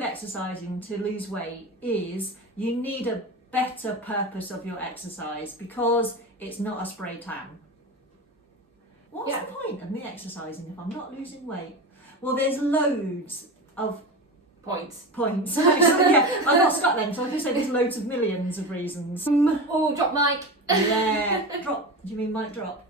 with exercising to lose weight is you need a better purpose of your exercise because it's not a spray tan. What's the point of me exercising if I'm not losing weight? Well, there's loads of points. Yeah, I got stuck then, so I just said there's loads of millions of reasons. Oh, drop mic. Yeah, drop. Do you mean mic drop?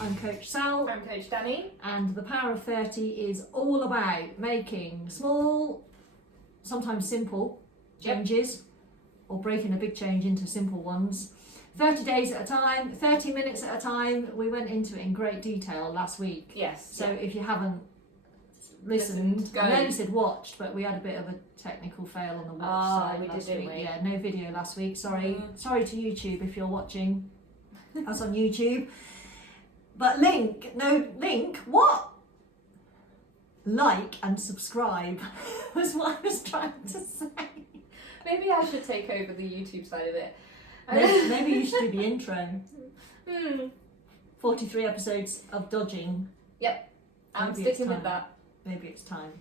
I'm Coach Sall. I'm Coach Dannii. And the Power of 30 is all about making small, sometimes simple changes or breaking a big change into simple ones. 30 days at a time, 30 minutes at a time. We went into it in great detail last week. Yes. So if you haven't listened, go. I nearly said watched, but we had a bit of a technical fail on the watch side we last did, week. didn't we? Yeah, no video last week. Sorry to YouTube if you're watching us on YouTube. But what? Like and subscribe was what I was trying to say. Maybe I should take over the YouTube side of it. Maybe you should do the intro. 43 episodes of dodging. Yep, I'm Maybe sticking with that. Maybe it's time.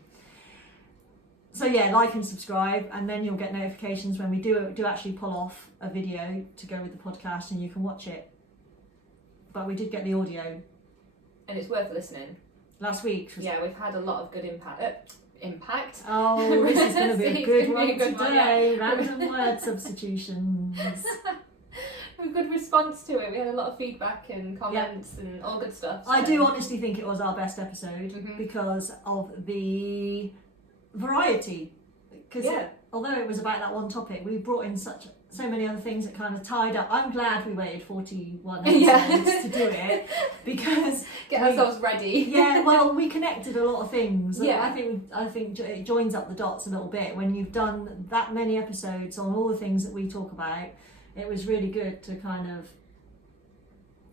So yeah, like and subscribe, and then you'll get notifications when we do actually pull off a video to go with the podcast, and you can watch it. But we did get the audio. And it's worth listening. Last week. Yeah, we've had a lot of good impact. Oh, this is going to be a good one today. Yeah. Random word substitutions. A good response to it. We had a lot of feedback and comments and all good stuff. So. I do honestly think it was our best episode because of the variety. Because although it was about that one topic, we brought in so many other things that kind of tied up. I'm glad we waited 41 episodes to do it because get ourselves ready. Yeah, well, we connected a lot of things. Yeah. I think it joins up the dots a little bit when you've done that many episodes on all the things that we talk about. It was really good to kind of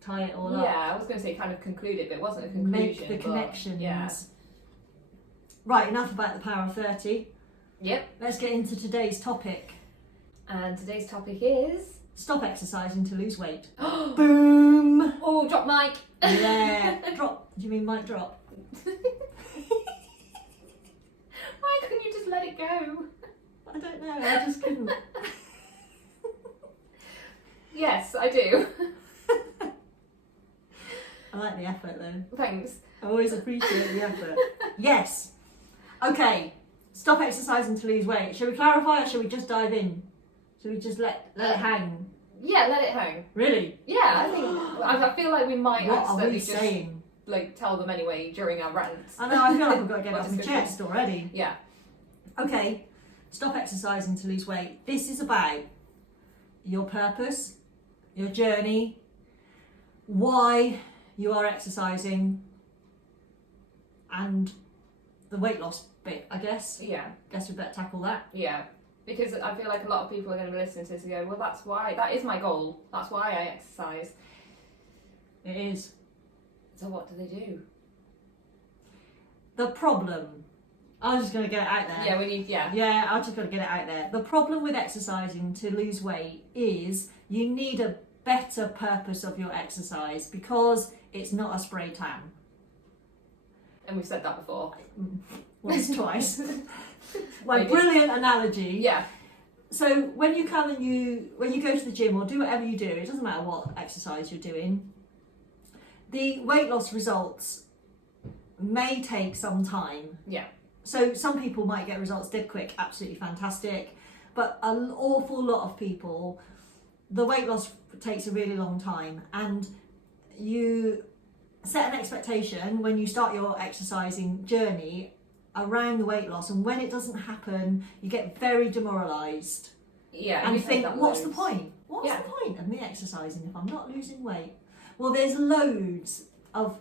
tie it all up. Yeah, I was going to say kind of conclude it, but it wasn't a conclusion. Make the connections. Yeah. Right, enough about the Power of 30. Yep. Let's get into today's topic. And today's topic is... Stop exercising to lose weight. Boom! Oh, drop mic. Yeah. Drop. Do you mean mic drop? Why couldn't you just let it go? I don't know, I just couldn't. Yes, I do. I like the effort though. Thanks. I always appreciate the effort. Yes. Okay. Stop exercising to lose weight. Shall we clarify or shall we just dive in? Shall we just let it hang? Yeah, let it hang. Really? Yeah, I feel like we might What are accidentally we just saying? Tell them anyway during our rants. I know, I feel like I've got to get it off my chest already. Yeah. Okay. Stop exercising to lose weight. This is about your purpose, your journey, why you are exercising, and the weight loss bit, I guess. Yeah. Guess we better tackle that. Yeah. Because I feel like a lot of people are going to be listening to this and go, well, that is my goal. That's why I exercise. It is. So what do they do? The problem. I'm just going to get it out there. Yeah, we need, Yeah, I've just got to get it out there. The problem with exercising to lose weight is you need a better purpose of your exercise because it's not a spray tan. And we've said that before. Once, twice. Well, brilliant analogy. Yeah. So when you go to the gym or do whatever you do, it doesn't matter what exercise you're doing, the weight loss results may take some time. Yeah. So some people might get results dead quick, absolutely fantastic, but an awful lot of people, the weight loss takes a really long time, and you set an expectation when you start your exercising journey around the weight loss, and when it doesn't happen, you get very demoralised. Yeah. And think, what's the point? What's the point of me exercising if I'm not losing weight? Well, there's loads of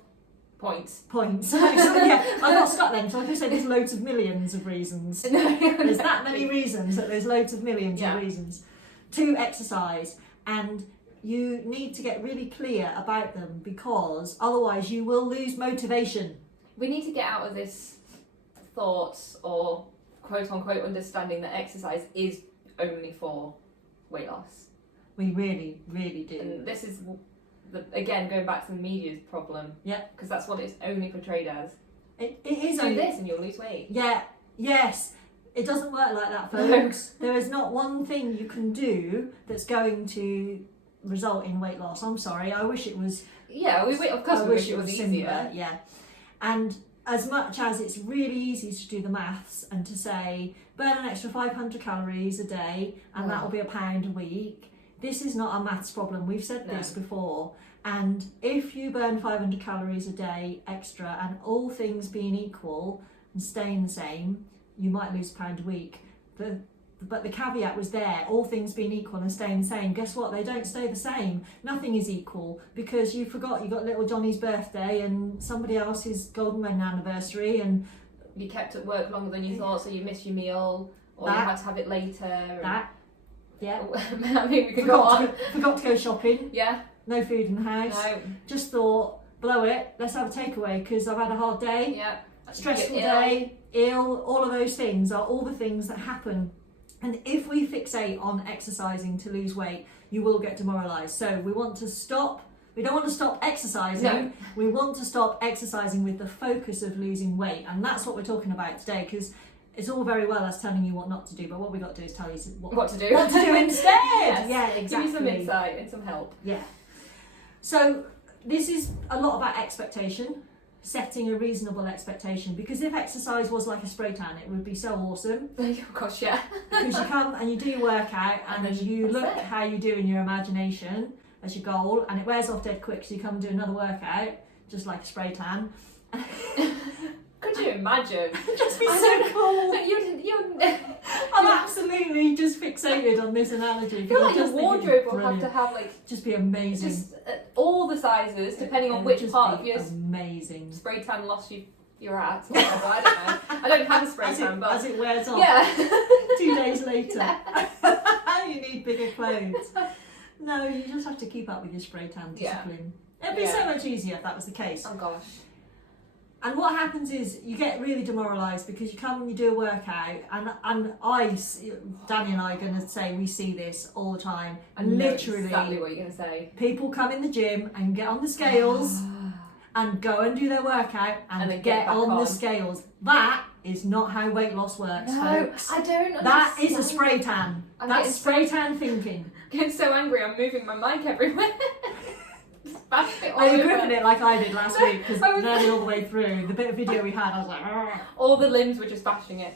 points. So, yeah, I got stuck then, so I just said there's loads of millions of reasons. There's that many reasons that there's loads of millions of reasons to exercise, and you need to get really clear about them because otherwise you will lose motivation. We need to get out of this thoughts or quote unquote understanding that exercise is only for weight loss. We really, really do. And this is, again, going back to the media's problem. Yeah. Because that's what it's only portrayed as. It is Do only this and you'll lose weight. Yeah, yes. It doesn't work like that, folks. There is not one thing you can do that's going to result in weight loss. I'm sorry. I wish it was. Yeah, of course we wish it was simpler, easier. yeah. And as much as it's really easy to do the maths and to say burn an extra 500 calories a day and that will be £1 a week, this is not a maths problem. We've said this before. And if you burn 500 calories a day extra and all things being equal and staying the same, you might lose £1 a week. But the caveat was there, all things being equal and staying the same. Guess what? They don't stay the same. Nothing is equal because you forgot you got little Johnny's birthday and somebody else's golden wedding anniversary, and you kept at work longer than you thought, so you missed your meal, or you had to have it later. Yeah. I mean, we could go on. Forgot to go shopping. Yeah. No food in the house. No. Just thought, blow it. Let's have a takeaway because I've had a hard day. Yeah. Stressful day, ill. All of those things are all the things that happen. And if we fixate on exercising to lose weight, you will get demoralised. So we want to stop. We don't want to stop exercising. No. We want to stop exercising with the focus of losing weight. And that's what we're talking about today, because it's all very well us telling you what not to do, but what we've got to do is tell you what to do. What to do instead. Yes. Yeah, exactly. Give you some insight and some help. Yeah. So this is a lot about expectation. Setting a reasonable expectation, because if exercise was like a spray tan, it would be so awesome. Oh gosh, yeah. Because you come and you do your workout and you look how you do in your imagination as your goal, and it wears off dead quick, so you come and do another workout just like a spray tan. Could you imagine? It'd just be so cool. I'm absolutely just fixated on this analogy. I feel like your wardrobe will have to have just be amazing. Just all the sizes, depending on which part of your amazing spray tan loss you're at. Or whatever, I don't know. I don't have a spray tan, but as it wears off. Yeah. 2 days later, you need bigger clothes. No, you just have to keep up with your spray tan discipline. It'd be so much easier if that was the case. Oh gosh. And what happens is you get really demoralised because you come and you do a workout, and Dannii and I are going to say we see this all the time. And literally, exactly what you're going to say. People come in the gym and get on the scales and go and do their workout and then get on the scales. That is not how weight loss works, folks. I don't understand. That is a spray tan. That's spray tan thinking. I'm getting so angry I'm moving my mic everywhere. Are you gripping it like I did last week? Because nearly all the way through the bit of video we had, I was like, argh. All the limbs were just bashing it.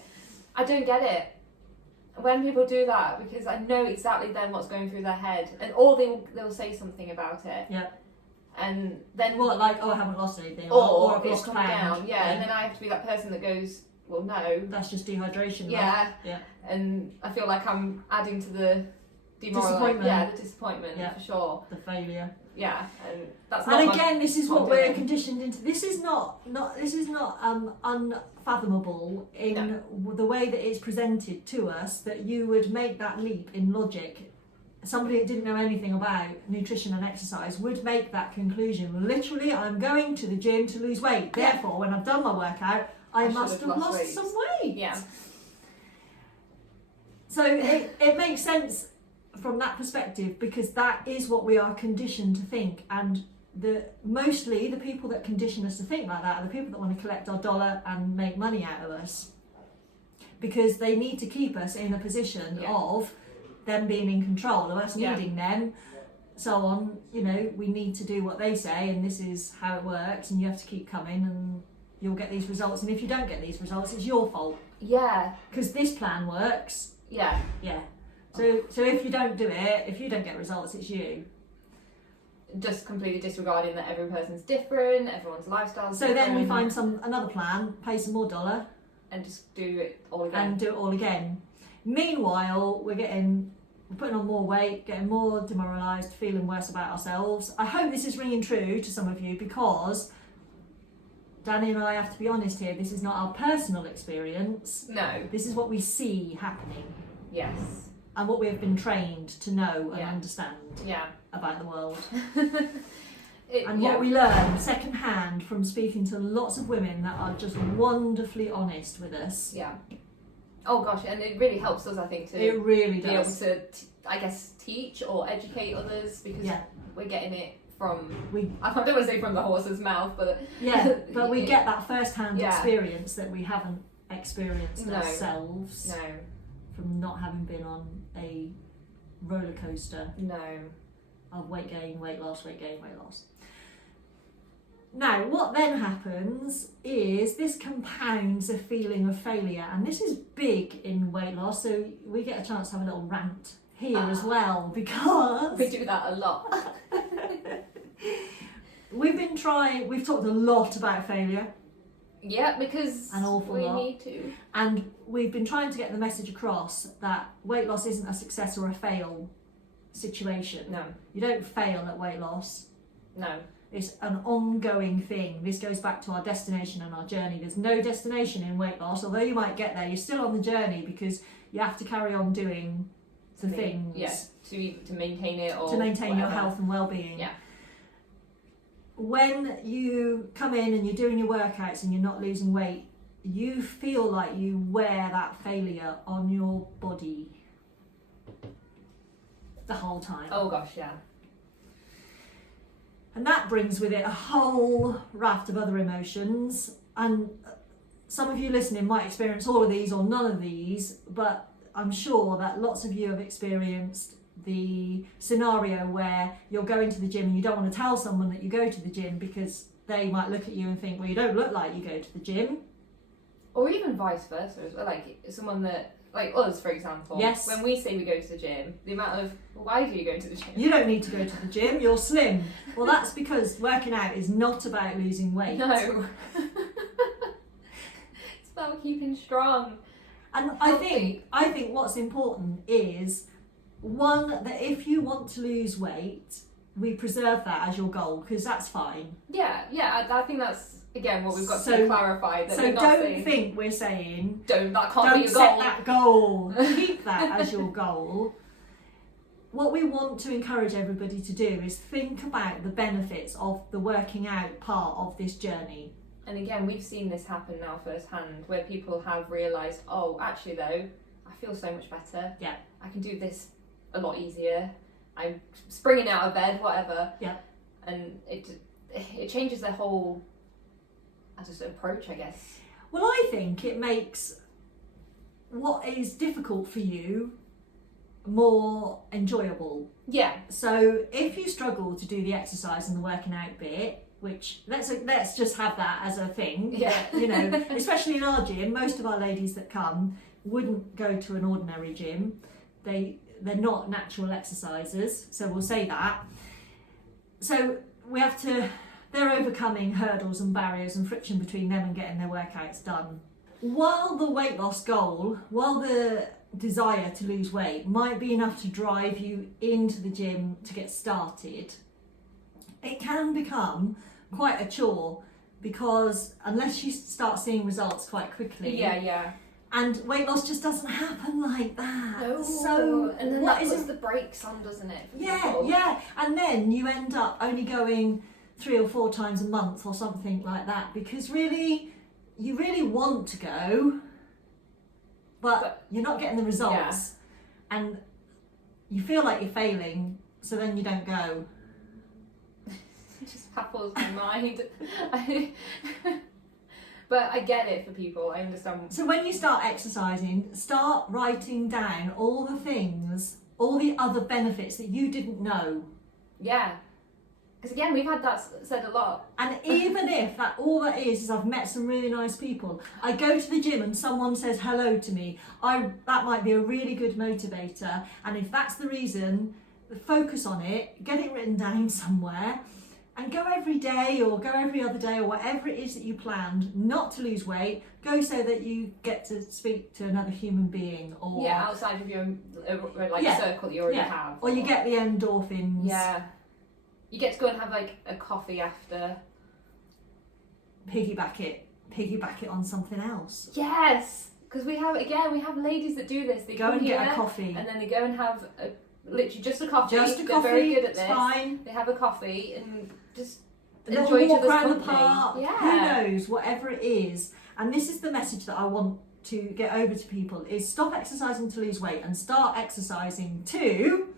I don't get it when people do that, because I know exactly then what's going through their head, and or they'll say something about it. Yeah. And then what, like, oh, I haven't lost anything, or I've it's lost come pound. down. Yeah, and then I have to be that person that goes, well, no, that's just dehydration. Yeah. Right? Yeah. And I feel like I'm adding to the disappointment. Yeah, the disappointment for sure. The failure. Yeah, and that's. And again, this is what we're conditioned into. This is not unfathomable in the way that it's presented to us, that you would make that leap in logic. Somebody that didn't know anything about nutrition and exercise would make that conclusion. Literally, I'm going to the gym to lose weight. Therefore, when I've done my workout, I must have lost some weight. Yeah. So it makes sense from that perspective, because that is what we are conditioned to think, and mostly the people that condition us to think like that are the people that want to collect our dollar and make money out of us, because they need to keep us in a position of them being in control of us, needing them, so on. You know, we need to do what they say, and this is how it works, and you have to keep coming and you'll get these results, and if you don't get these results, it's your fault. Yeah. Because this plan works. Yeah. Yeah. So if you don't do it, if you don't get results, it's you. Just completely disregarding that every person's different, everyone's lifestyle's different. So then we find another plan, pay some more dollar, and just do it all again. And do it all again. Meanwhile, we're putting on more weight, getting more demoralised, feeling worse about ourselves. I hope this is ringing true to some of you, because Dannii and I have to be honest here, this is not our personal experience. No. This is what we see happening. Yes. And what we have been trained to know and understand about the world. And what we learn secondhand from speaking to lots of women that are just wonderfully honest with us. Yeah. Oh gosh, and it really helps us, I think, to It really be able does. to, I guess, teach or educate others, because we're getting it from, I don't want to say from the horse's mouth, but but we get that first-hand experience that we haven't experienced No. ourselves no, from not having been on a roller coaster no. of weight gain, weight loss, weight gain, weight loss. Now, what then happens is this compounds a feeling of failure, and this is big in weight loss, so we get a chance to have a little rant here as well, because We do that a lot. we've talked a lot about failure, Yeah, because An awful we lot. need to. and we've been trying to get the message across that weight loss isn't a success or a fail situation. No, You don't fail at weight loss. no. It's an ongoing thing. This goes back to our destination and our journey. There's no destination in weight loss. Although you might get there, you're still on the journey, because you have to carry on doing the things to maintain it, or to maintain your whatever. health and well-being. Yeah. When you come in and you're doing your workouts and you're not losing weight, you feel like you wear that failure on your body the whole time. Oh gosh, yeah. And that brings with it a whole raft of other emotions. And some of you listening might experience all of these or none of these, but I'm sure that lots of you have experienced the scenario where you're going to the gym and you don't want to tell someone that you go to the gym, because they might look at you and think, well, you don't look like you go to the gym. Or even vice versa as well, like someone that, like us, for example. Yes. When we say we go to the gym, the amount of, why do you go to the gym? You don't need to go to the gym, you're slim. Well, that's because working out is not about losing weight. No. It's about keeping strong. And Healthy. I think what's important is, one, that if you want to lose weight, we preserve that as your goal, because that's fine. Yeah, I think that's, again, what we've got So- to clarify. That So we're not don't saying, think we're saying, that can't be don't your set goal. that goal, keep that as your goal. What we want to encourage everybody to do is think about the benefits of the working out part of this journey. And again, we've seen this happen now firsthand, where people have realised, oh, actually though, I feel so much better. Yeah. I can do this a lot easier. I'm springing out of bed, whatever. Yeah. And it changes their whole approach, I guess. Well, I think it makes what is difficult for you more enjoyable. Yeah. So if you struggle to do the exercise and the working out bit, which let's just have that as a thing. Yeah. You know, especially in our gym, most of our ladies that come wouldn't go to an ordinary gym. They're not natural exercisers, so we'll say that. So they're overcoming hurdles and barriers and friction between them and getting their workouts done. While the weight loss goal, while the desire to lose weight might be enough to drive you into the gym to get started, it can become quite a chore, because unless you start seeing results quite quickly, Yeah. and weight loss just doesn't happen like that. No. So and then what that is puts it? the brakes on, doesn't it? for Yeah, people? yeah, and then you end up only going 3 or 4 times a month or something like that, because you really want to go, but you're not getting the results, and you feel like you're failing, so then you don't go. It just baffles my mind. But I get it for people, I understand. So when you start exercising, start writing down all the things, all the other benefits that you didn't know. Yeah. Because again, we've had that said a lot. And even if that all that is I've met some really nice people, I go to the gym and someone says hello to me, that might be a really good motivator. And if that's the reason, focus on it, get it written down somewhere, and go every day or go every other day or whatever it is that you planned, not to lose weight. Go so that you get to speak to another human being, or outside of your circle you already have. or you get the endorphins. Yeah. You get to go and have like a coffee after. Piggyback it on something else. Yes, because we have ladies that do this. They Go come and here get a coffee. and then they go and have literally just a coffee. Just a They're coffee, very good at it's this. fine. They have a coffee and just A little enjoy each walk other's around the company. park, Yeah. who knows, whatever it is. And this is the message that I want to get over to people, is stop exercising to lose weight and start exercising to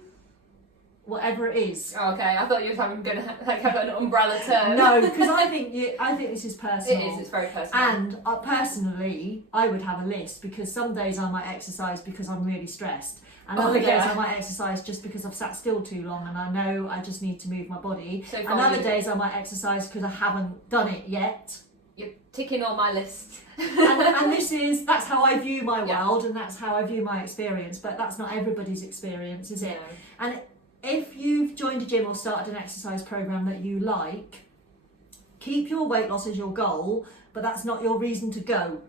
whatever it is. Oh, okay, I thought you were gonna have an umbrella term. No, because I think this is personal. It is. It's very personal. And personally, I would have a list, because some days I might exercise because I'm really stressed. And other days I might exercise just because I've sat still too long and I know I just need to move my body. So and other days I might exercise because I haven't done it yet. You're ticking on my list. and that's how I view my Yeah. world, and that's how I view my experience, but that's not everybody's experience, is it? No. And if you've joined a gym or started an exercise program that you like, keep your weight loss as your goal, but that's not your reason to go.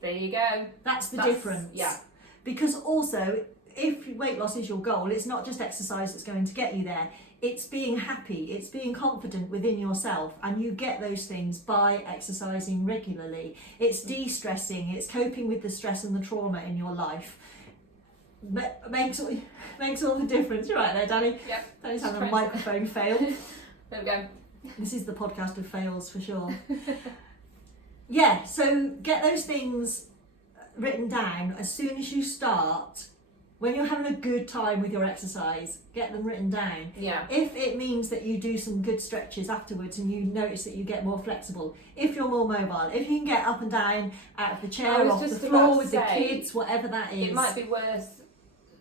There you go. That's the difference. Yeah. Because also, if weight loss is your goal, it's not just exercise that's going to get you there. It's being happy, it's being confident within yourself, and you get those things by exercising regularly. It's de-stressing, it's coping with the stress and the trauma in your life. Makes all the difference. You're right there, Dannii. Yep. Dannii's having a microphone fail. There we go. This is the podcast of fails for sure. Yeah, so get those things written down as soon as you start. When you're having a good time with your exercise, get them written down. Yeah. If it means that you do some good stretches afterwards and you notice that you get more flexible, if you're more mobile, if you can get up and down out of the chair, off the floor with the kids, whatever that is. It might be worth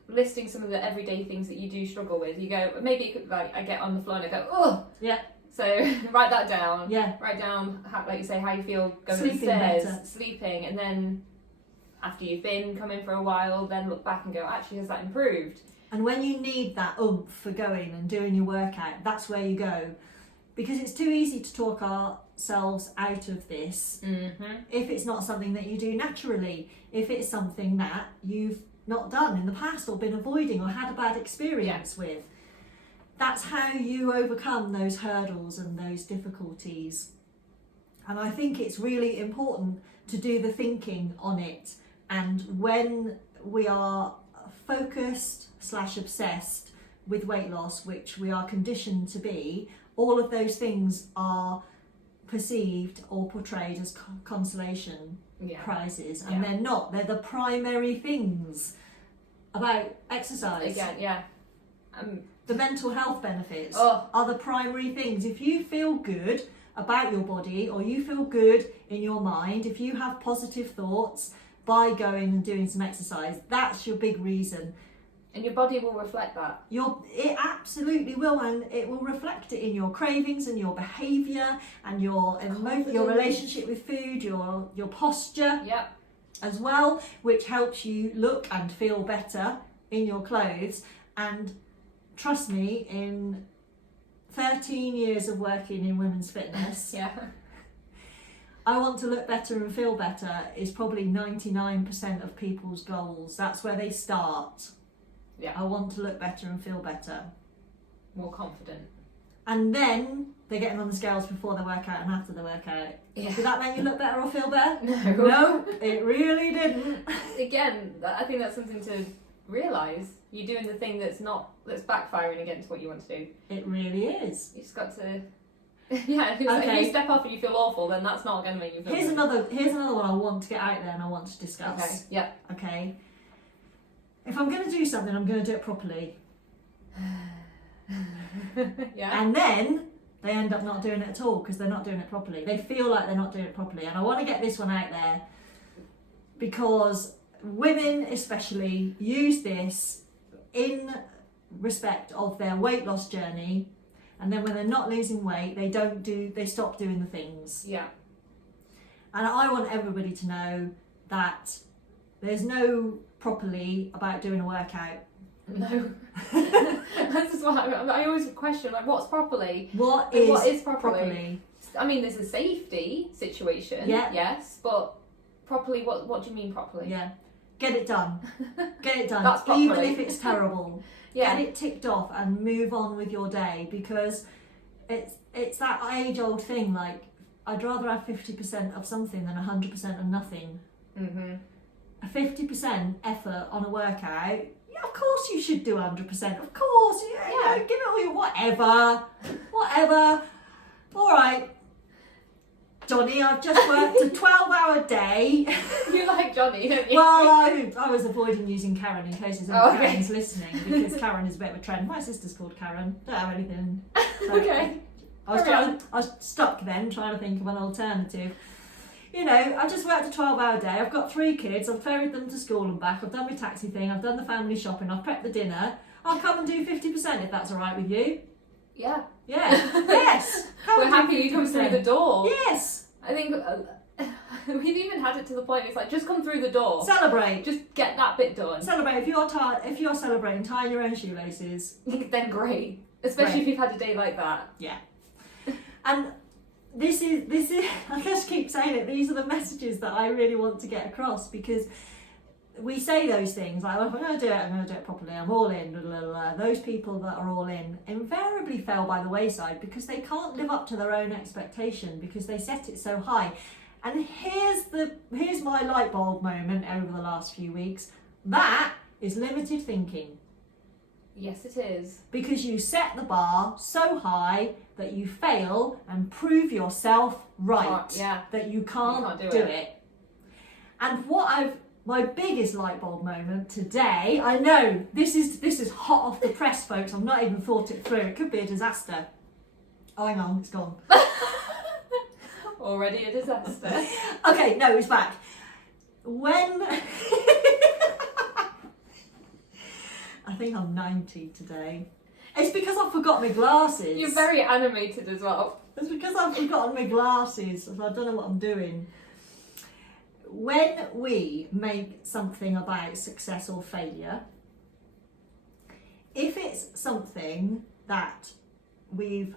listing some of the everyday things that you do struggle with. You go, maybe you could, like, I get on the floor and I go, oh. Yeah. So write that down. Yeah. Write down, like you say, how you feel going Sleeping upstairs, better. sleeping, and then after you've been coming for a while, then look back and go, actually, has that improved? And when you need that oomph for going and doing your workout, that's where you go. Because it's too easy to talk ourselves out of this if it's not something that you do naturally, if it's something that you've not done in the past or been avoiding or had a bad experience with. That's how you overcome those hurdles and those difficulties. And I think it's really important to do the thinking on it. And when we are focused / obsessed with weight loss, which we are conditioned to be, all of those things are perceived or portrayed as consolation prizes. And they're not. They're the primary things about exercise. Again, The mental health benefits are the primary things. If you feel good about your body, or you feel good in your mind, if you have positive thoughts by going and doing some exercise, that's your big reason. And your body will reflect that. It absolutely will, and it will reflect it in your cravings and your behaviour and your relationship with food, your posture as well, which helps you look and feel better in your clothes. And trust me, in 13 years of working in women's fitness, I want to look better and feel better is probably 99% of people's goals. That's where they start. I want to look better and feel better. More confident. And then they're getting on the scales before the workout and after the workout. Did that make you look better or feel better? No. No, it really didn't. Again, I think that's something to realise. You're doing the thing that's backfiring against what you want to do. It really is. You just got to... if you step off and you feel awful, then that's not going to make you feel Here's another one I want to get out there and I want to discuss. Okay. If I'm going to do something, I'm going to do it properly. And then they end up not doing it at all because they're not doing it properly. They feel like they're not doing it properly. And I want to get this one out there because women especially use this in respect of their weight loss journey. And then when they're not losing weight, they stop doing the things. And I want everybody to know that there's no properly about doing a workout. No. This is what I always question, like, what's properly? What is properly? I mean, there's a safety situation, yes, but properly, what do you mean properly? Get it done. Get it done. That's even if it's terrible. Yeah. Get it ticked off and move on with your day, because it's that age-old thing, like, I'd rather have 50% of something than 100% of nothing. Mm-hmm. A 50% effort on a workout Yeah, of course you should do 100%. Of course, yeah. Give it all your whatever. All right, Johnny, I've just worked a 12-hour day. You like Johnny, don't you? Well, I was avoiding using Karen in case Karen's listening, because Karen is a bit of a trend. My sister's called Karen. Don't have anything. So Okay. I was stuck then trying to think of an alternative. You know, I just worked a 12-hour day. I've got 3 kids. I've ferried them to school and back. I've done my taxi thing. I've done the family shopping. I've prepped the dinner. I'll come and do 50% if that's all right with you. Yeah. Yeah. Yes. We're happy you come through the door. Yes. I think we've even had it to the point it's like, just come through the door. Celebrate. Just get that bit done. Celebrate. If you're celebrating, tying your own shoelaces. Then great. Especially if you've had a day like that. Yeah. And this is I just keep saying it, these are the messages that I really want to get across, because we say those things like, well, if I'm going to do it properly, I'm all in, blah, blah, blah. Those people that are all in invariably fell by the wayside because they can't live up to their own expectation, because they set it so high. And here's my light bulb moment over the last few weeks. That is limited thinking. Yes, it is. Because you set the bar so high that you fail and prove yourself right. That you can't do it. And my biggest light bulb moment today, I know this is hot off the press, folks. I've not even thought it through. It could be a disaster. Oh, hang on, it's gone. Already a disaster. Okay, no, it's back. When I think I'm 90 today. It's because I've forgotten my glasses. You're very animated as well. It's because I've forgotten my glasses, so I don't know what I'm doing. When we make something about success or failure, if it's something that we've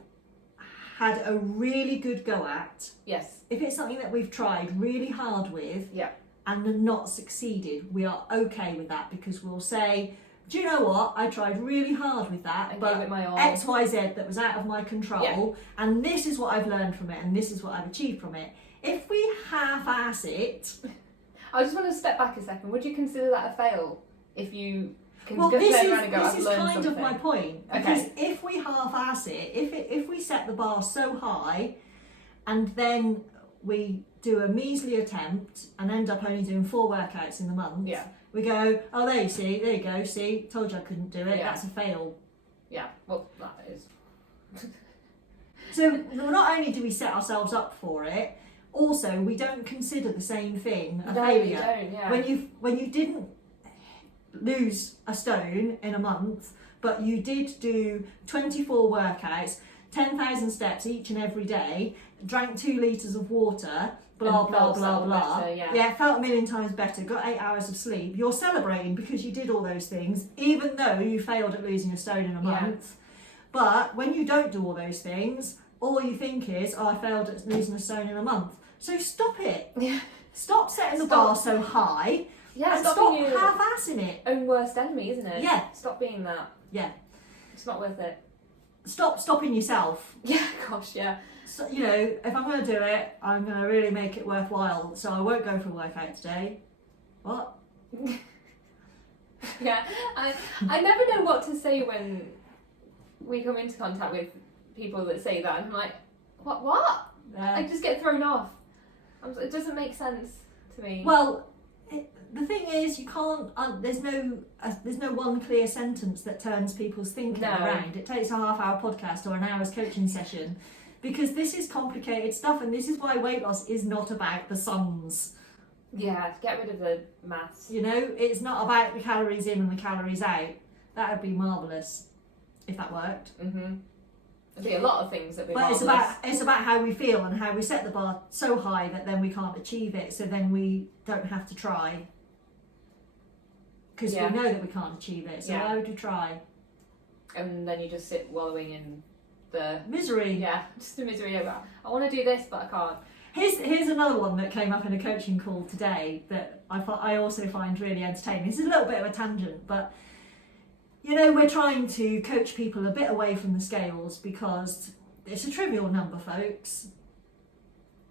had a really good go at, yes. If it's something that we've tried really hard with, yeah, and not succeeded, we are okay with that, because we'll say, do you know what? I tried really hard with that, but gave it my all. X, Y, Z that was out of my control, and this is what I've learned from it, and this is what I've achieved from it. If we half-ass it, I just want to step back a second. Would you consider that a fail if you can well, go this turn around and go, is I've learned kind something? of my point. Because if we half-ass it, if we set the bar so high, and then we do a measly attempt and end up only doing 4 workouts in the month, we go, oh, there you go, see, told you I couldn't do it, that's a fail. Yeah, well, that is. So not only do we set ourselves up for it, also we don't consider the same thing a failure. You don't, yeah. When you didn't lose a stone in a month, but you did do 24 workouts, 10,000 steps each and every day, drank 2 litres of water, blah, blah, blah, blah. Better, felt a million times better, got 8 hours of sleep. You're celebrating because you did all those things, even though you failed at losing a stone in a month. But when you don't do all those things, all you think is, oh, I failed at losing a stone in a month. So stop it. Yeah. Stop setting the bar so high. Yeah, and stop half-assing it. Own worst enemy, isn't it? Yeah. Stop being that. Yeah. It's not worth it. Stop stopping yourself. Yeah, gosh, yeah. So, you know, if I'm going to do it, I'm going to really make it worthwhile. So I won't go for a workout today. What? Yeah, I never know what to say when we come into contact with people that say that. And I'm like, what? I just get thrown off. It doesn't make sense to me. Well, the thing is, you can't. There's no one clear sentence that turns people's thinking around. It takes a half-hour podcast or an hour's coaching session, because this is complicated stuff, and this is why weight loss is not about the sums. Yeah, get rid of the maths. You know, it's not about the calories in and the calories out. That would be marvellous if that worked. Mm-hmm. There'd be a lot of things that would be marvellous. But it's about how we feel and how we set the bar so high that then we can't achieve it, so then we don't have to try. Because we know that we can't achieve it, so why would you try? And then you just sit wallowing in the misery. Yeah, just the misery of, I want to do this, but I can't. Here's another one that came up in a coaching call today that I also find really entertaining. This is a little bit of a tangent, but you know, we're trying to coach people a bit away from the scales because it's a trivial number, folks.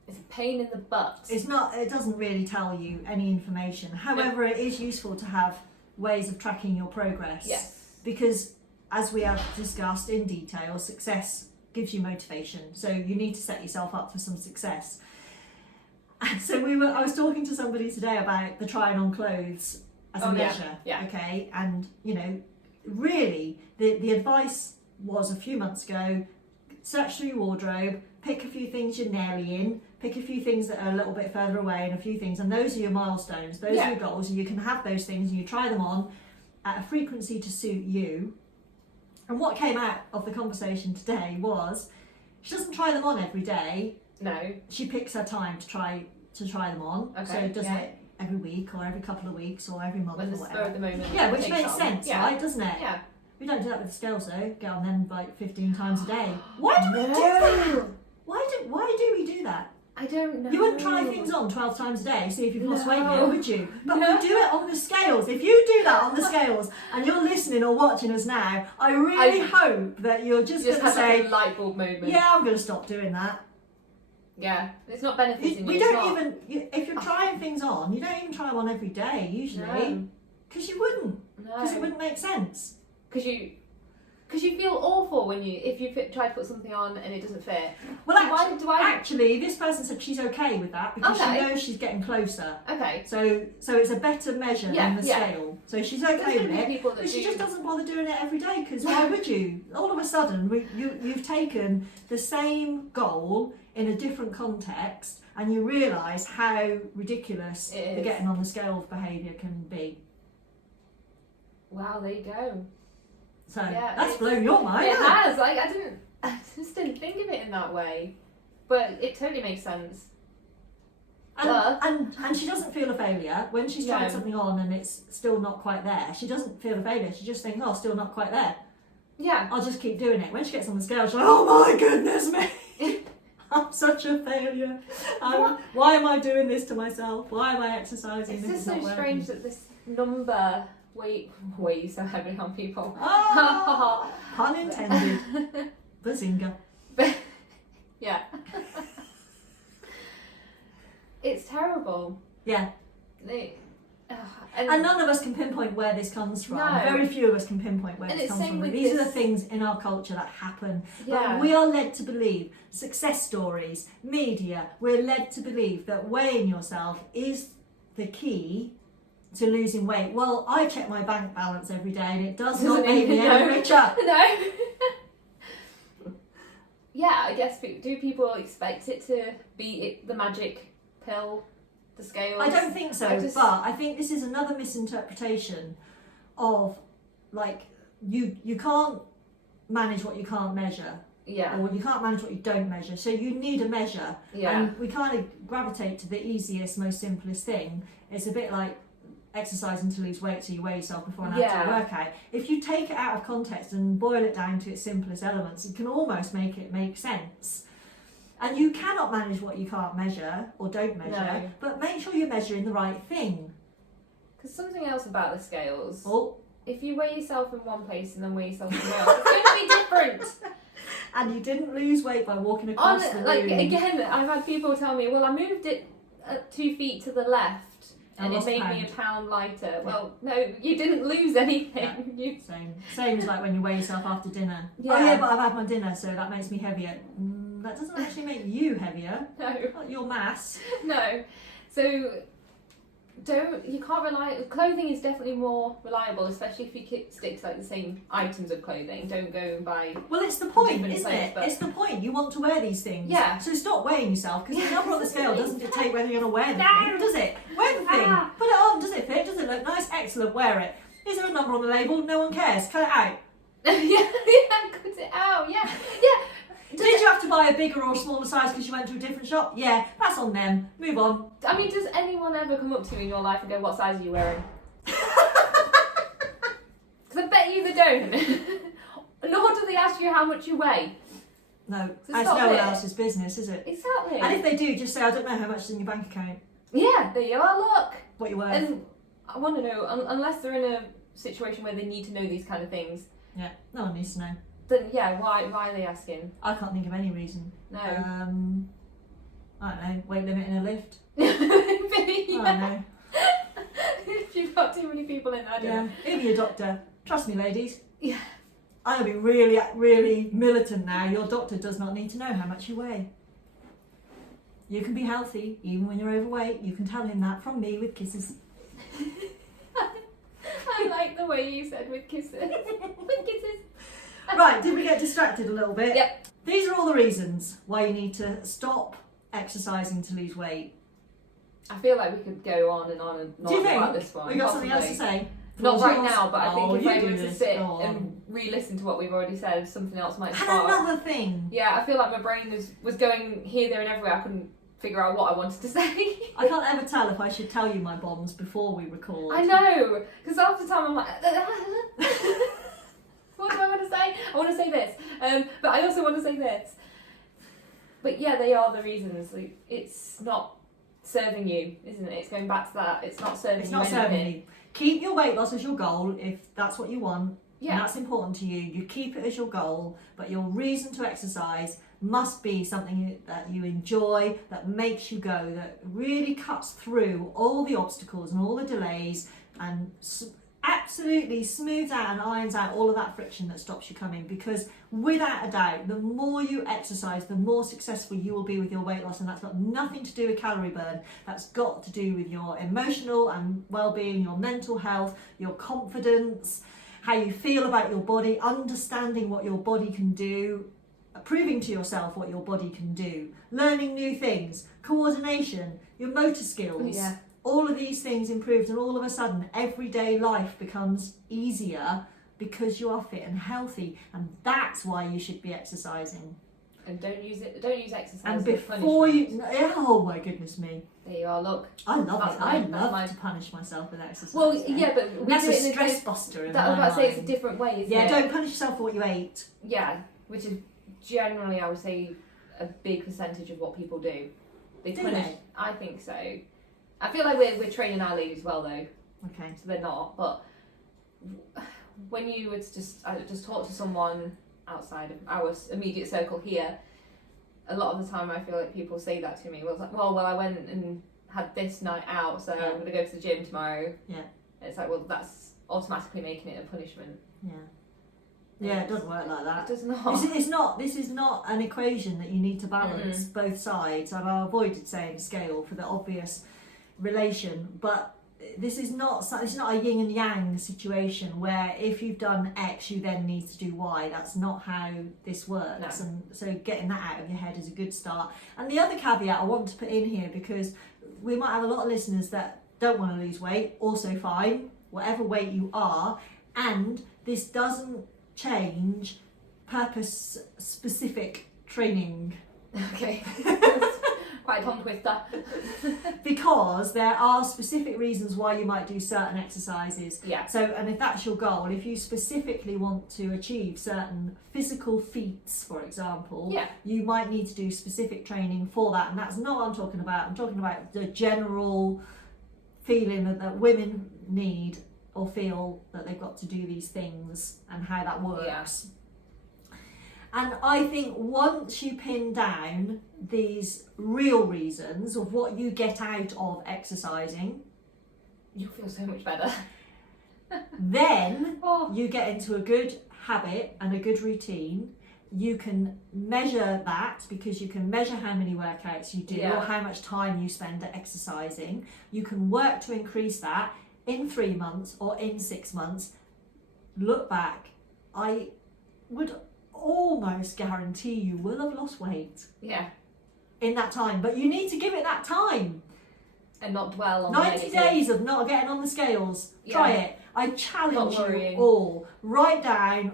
It's a pain in the butt. It's not. It doesn't really tell you any information. However, it is useful to have ways of tracking your progress. Yes. Because as we have discussed in detail, success gives you motivation. So you need to set yourself up for some success. And so I was talking to somebody today about the trying on clothes as a measure. Yeah. Okay. And really the advice was a few months ago, search through your wardrobe, pick a few things you're nearly in, pick a few things that are a little bit further away and a few things, and those are your milestones, those are your goals, and you can have those things and you try them on at a frequency to suit you. And what came out of the conversation today was she doesn't try them on every day. No. She picks her time to try them on. Okay. So does it every week or every couple of weeks or every month When the or spur whatever. of the moment. Yeah, which takes makes on. sense, right? Doesn't it? Yeah. We don't do that with the scales though. Get on them like 15 times a day. Why do we do that? Why do we do that? I don't know. You wouldn't try things on 12 times a day, see if you've lost weight No. yet, would you? But No. we do it on the scales. If you do that on the scales and you're listening or watching us now, I really hope that you're just going to say, like a light bulb moment. yeah, I'm going to stop doing that. Yeah. It's not benefiting We you. don't if you're trying things on, you don't even try them on every day usually. Because you wouldn't. Because it wouldn't make sense. Because you feel awful if you try to put something on and it doesn't fit. Well, So actually, this person said she's okay with that because she knows she's getting closer. Okay. So it's a better measure than the Yeah. scale. So she's okay with it. But she just doesn't bother doing it every day because why would you? All of a sudden, you've taken the same goal in a different context and you realise how ridiculous the getting on the scale behaviour can be. Wow, there you go. So that's blown your mind. It hasn't has. I just didn't think of it in that way, but it totally makes sense. And she doesn't feel a failure when she's tried No. something on and it's still not quite there. She doesn't feel a failure. She just thinks, oh, still not quite there. Yeah. I'll just keep doing it. When she gets on the scale, she's like, oh my goodness me, I'm such a failure. Why am I doing this to myself? Why am I exercising? It's This just is not so working. strange that this number weighs so heavily on people. Ah, pun intended. Bazinga. Yeah. It's terrible. Yeah. And none of us can pinpoint where this comes from. No. Very few of us can pinpoint where And this it's comes same from. with These are this- the things in our culture that happen. Yeah. But we are led to believe, success stories, media, we're led to believe that weighing yourself is the key to losing weight. Well, I check my bank balance every day and it does not make me any richer. No. Yeah, I guess, do people expect it to be the magic pill, the scales? I don't think so, but I think this is another misinterpretation of, like, you can't manage what you can't measure. Yeah. Or you can't manage what you don't measure. So you need a measure. Yeah. And we kind of gravitate to the easiest, most simplest thing. It's a bit like exercising to lose weight, so you weigh yourself before an actual workout. If you take it out of context and boil it down to its simplest elements, you can almost make it make sense. And you cannot manage what you can't measure or don't measure, but make sure you're measuring the right thing. Because something else about the scales, Oh. if you weigh yourself in one place and then weigh yourself somewhere else, it's going to be different. And you didn't lose weight by walking across the room. Again, I've had people tell me, well, I moved it 2 feet to the left and it made me a pound lighter. Well, no, you didn't lose anything. Yeah. Same as like when you weigh yourself after dinner. Yeah. Oh yeah, but I've had my dinner, so that makes me heavier. That doesn't actually make you heavier. No. Not your mass. No. So you can't rely. Clothing is definitely more reliable, especially if you stick to like the same items of clothing. Don't go and buy. Well, it's the point, different isn't size, it? but- It's the point. You want to wear these things. Yeah. So stop weighing yourself, because the number on the scale doesn't dictate whether you're going to wear the No. thing, does it? Wear the thing. Ah. Put it on. Does it fit? Does it look nice? Excellent. Wear it. Is there a number on the label? No one cares. Cut it out. yeah, cut it out. Yeah. Did you have to buy a bigger or smaller size because you went to a different shop? Yeah, that's on them. Move on. I mean, does anyone ever come up to you in your life and go, "What size are you wearing?" Because I bet you they don't. Nor do they ask you how much you weigh. No, So that's stop no one it. else's business, is it? Exactly. And if they do, just say, I don't know how much is in your bank account. Yeah, there you are. Look. What you're worth. And I want to know, unless they're in a situation where they need to know these kind of things, Yeah, no one needs to know. then yeah, why are they asking? I can't think of any reason. No. I don't know, weight limit in a lift. Yeah. I don't know. You've got too many people in there, don't you? Even your doctor. Trust me, ladies. Yeah. I'm going to be really, really militant now. Your doctor does not need to know how much you weigh. You can be healthy even when you're overweight. You can tell him that from me with kisses. I like the way you said with kisses. With kisses. Right, did we get distracted a little bit? Yep. These are all the reasons why you need to stop exercising to lose weight. I feel like we could go on and on and Do you on think about this one. we got something else to possibly. say? Not Floor's right yours. now, but I think if you I do were to this. sit Go on. and re-listen to what we've already said, something else might And spark. another thing. Yeah, I feel like my brain was going here, there and everywhere. I couldn't figure out what I wanted to say. I can't ever tell if I should tell you my bombs before we record. I know, because half the time I'm like, what do I want to say? I want to say this, but I also want to say this. But yeah, they are the reasons. Like, it's not serving you, isn't it? It's going back to that. It's not serving It's you not anything. serving you. Keep your weight loss as your goal if that's what you want. Yeah. And that's important to you. You keep it as your goal, but your reason to exercise must be something that you enjoy, that makes you go, that really cuts through all the obstacles and all the delays and absolutely smooths out and irons out all of that friction that stops you coming. Because without a doubt, the more you exercise, the more successful you will be with your weight loss, and that's got nothing to do with calorie burn. That's got to do with your emotional and well-being, your mental health, your confidence, how you feel about your body, understanding what your body can do, proving to yourself what your body can do, learning new things, coordination, your motor skills. Yeah. All of these things improved, and all of a sudden everyday life becomes easier because you are fit and healthy, and that's why you should be exercising. And don't use exercise And as before punishment. oh my goodness me, There you are, look. I love That's it. mine, I that's love mine. to punish myself with exercise. Well, yeah, but we that's do a it in stress buster. In I was my about to say it's a mind. different way, isn't Yeah, it? don't punish yourself for what you ate. Yeah, which is generally, I would say, a big percentage of what people do. They Do punish. they? I think so. I feel like we're training our ladies well though, Okay. so they're not. But when you would just talk to someone outside of our immediate circle here, a lot of the time I feel like people say that to me. Well, it's like, well, I went and had this night out, so Yeah. I'm going to go to the gym tomorrow. Yeah. And it's like, well, that's automatically making it a punishment. Yeah. Yeah, it doesn't work like that. It does not. This is not an equation that you need to balance both sides. And I avoided saying scale for the obvious relation, but this is not a yin and yang situation where if you've done X, you then need to do Y. That's not how this works. No. And so getting that out of your head is a good start. And the other caveat I want to put in here, because we might have a lot of listeners that don't want to lose weight, also fine, whatever weight you are, and this doesn't change purpose specific training. Okay. Quite a tongue twister. Because there are specific reasons why you might do certain exercises. Yeah. So, and if that's your goal, if you specifically want to achieve certain physical feats, for example, Yeah. you might need to do specific training for that. And that's not what I'm talking about. I'm talking about the general feeling that women need or feel that they've got to do these things and how that works. And I think once you pin down these real reasons of what you get out of exercising, You'll feel so much better. then Oh. you get into a good habit and a good routine. You can measure that because you can measure how many workouts you do Yeah. or how much time you spend exercising. You can work to increase that in 3 months or in 6 months. Look back. I would almost guarantee you will have lost weight Yeah. in that time, but you need to give it that time. And not dwell on 90 the negative. days of not getting on the scales. Try Yeah. it. I challenge Not you worrying. all. Write down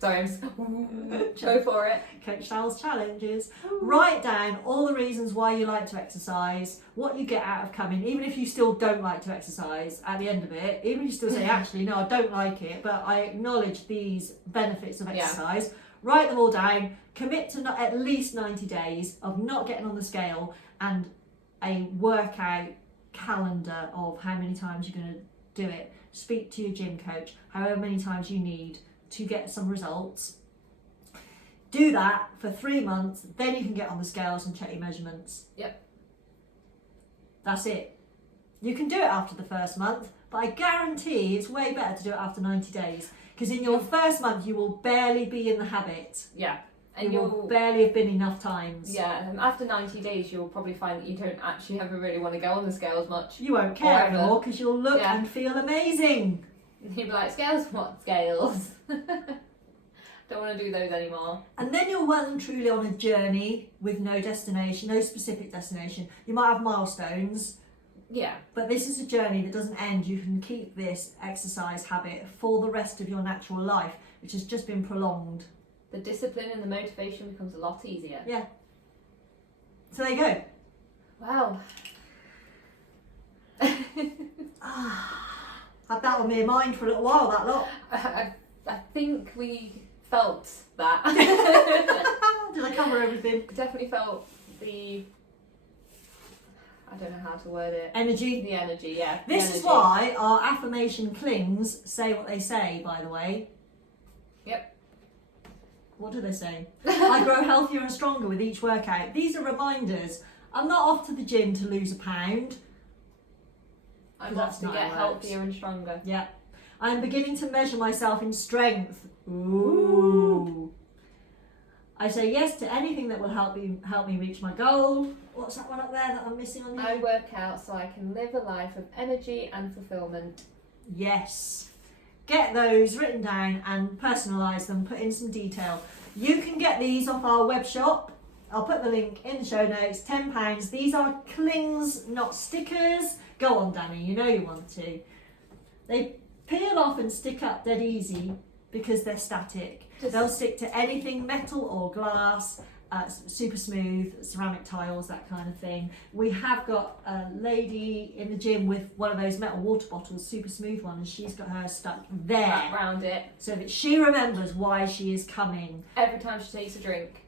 Sorry, I'm just go for it. Coach Sall's challenges. Write down all the reasons why you like to exercise, what you get out of coming, even if you still don't like to exercise at the end of it, even if you still say, actually, no, I don't like it, but I acknowledge these benefits of exercise. Write them all down, commit to at least 90 days of not getting on the scale, and a workout calendar of how many times you're going to do it. Speak to your gym coach, however many times you need to get some results. Do that for 3 months, then you can get on the scales and check your measurements. Yep. That's it. You can do it after the first month, but I guarantee it's way better to do it after 90 days. Because in your first month, you will barely be in the habit. Yeah. And you will barely have been enough times. Yeah, and after 90 days, you'll probably find that you don't actually ever really want to go on the scales much. You won't care anymore because you'll look and feel amazing. You'll be like, scales? What scales? Don't want to do those anymore. And then you're well and truly on a journey with no destination, no specific destination. You might have milestones. Yeah. But this is a journey that doesn't end. You can keep this exercise habit for the rest of your natural life, which has just been prolonged. The discipline and the motivation becomes a lot easier. Yeah. So there you go. Wow. Had that on my mind for a little while, that lot. I think we felt that. Did I cover everything? Definitely felt the... I don't know how to word it. Energy. The energy, yeah. This is why our affirmation clings say what they say, by the way. Yep. What do they say? I grow healthier and stronger with each workout. These are reminders. I'm not off to the gym to lose a pound. I'm off to get healthier and stronger. Yeah. I am beginning to measure myself in strength. Ooh. I say yes to anything that will help me reach my goal. What's that one up there that I'm missing on here? I work out so I can live a life of energy and fulfillment. Yes. Get those written down and personalise them, put in some detail. You can get these off our web shop. I'll put the link in the show notes, £10. These are clings, not stickers. Go on, Dannii, you know you want to. They peel off and stick up dead easy because they're static. They'll stick to anything metal or glass, super smooth, ceramic tiles, that kind of thing. We have got a lady in the gym with one of those metal water bottles, super smooth one, and she's got hers stuck there. Wrap round it. So that she remembers why she is coming. Every time she takes a drink.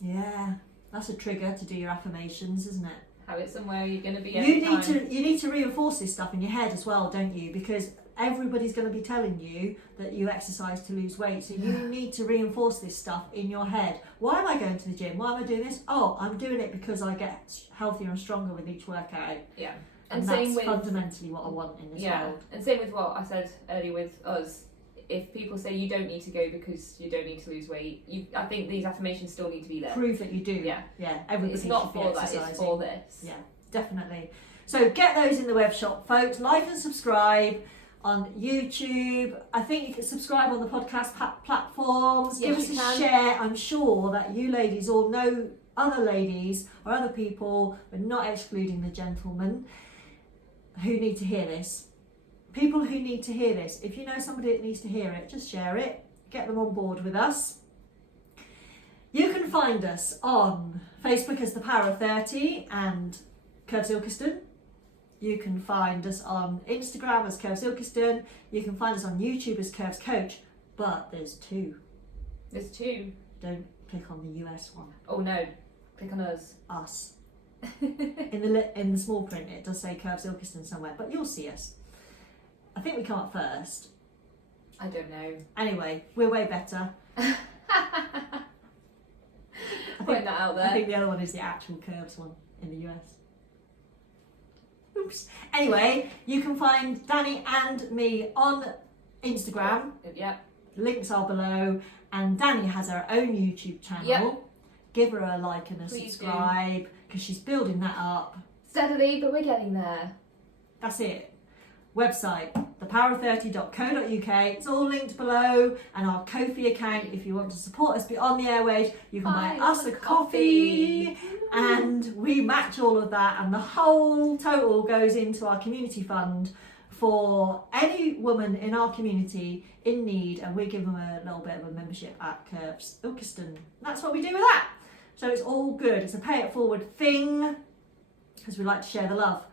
Yeah, that's a trigger to do your affirmations, isn't it? Have it somewhere you're going to be every time. You need to reinforce this stuff in your head as well, don't you? Because everybody's going to be telling you that you exercise to lose weight, so you need to reinforce this stuff in your head. Why am I going to the gym? Why am I doing this? Oh, I'm doing it because I get healthier and stronger with each workout. Yeah. And that's fundamentally what I want in this world. And same with what I said earlier with us. If people say you don't need to go because you don't need to lose weight, I think these affirmations still need to be there. Prove that you do. Yeah. Yeah. Everybody it's not should for be that, exercising. it's for this. Yeah, definitely. So get those in the web shop, folks. Like and subscribe on YouTube. I think you can subscribe on the podcast platforms. Yes, Give us a share. I'm sure that you ladies all know other ladies or other people, but not excluding the gentlemen, who need to hear this. People who need to hear this. If you know somebody that needs to hear it, just share it. Get them on board with us. You can find us on Facebook as The Power of 30 and Curves Ilkeston. You can find us on Instagram as Curves Ilkeston. You can find us on YouTube as Curves Coach. But there's two. There's two. Don't click on the US one. Oh no, click on us. Us. In the small print it does say Curves Ilkeston somewhere, but you'll see us. I think we come up first. I don't know. Anyway, we're way better. Putting that out there. I think the other one is the actual Curves one in the US. Oops. Anyway, you can find Dannii and me on Instagram. Yep. Links are below. And Dannii has her own YouTube channel. Yep. Give her a like and a subscribe because she's building that up. Steadily, but we're getting there. That's it. Website, thepower30.co.uk. It's all linked below, and our Ko-fi account if you want to support us beyond the airwaves. You can buy us a coffee, and we match all of that, and the whole total goes into our community fund for any woman in our community in need, and we give them a little bit of a membership at Curves Ilkeston. That's what we do with that. So it's all good. It's a pay it forward thing because we like to share the love.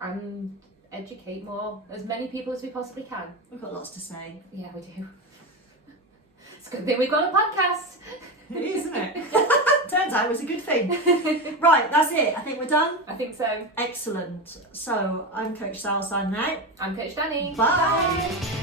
And educate more, as many people as we possibly can. We've got lots to say. Yeah, we do. It's a good thing we've got a podcast. It is, isn't it? Turns out it was a good thing. Right, that's it. I think we're done. I think so. Excellent. So I'm Coach Sall signing out. I'm Coach Dannii. Bye.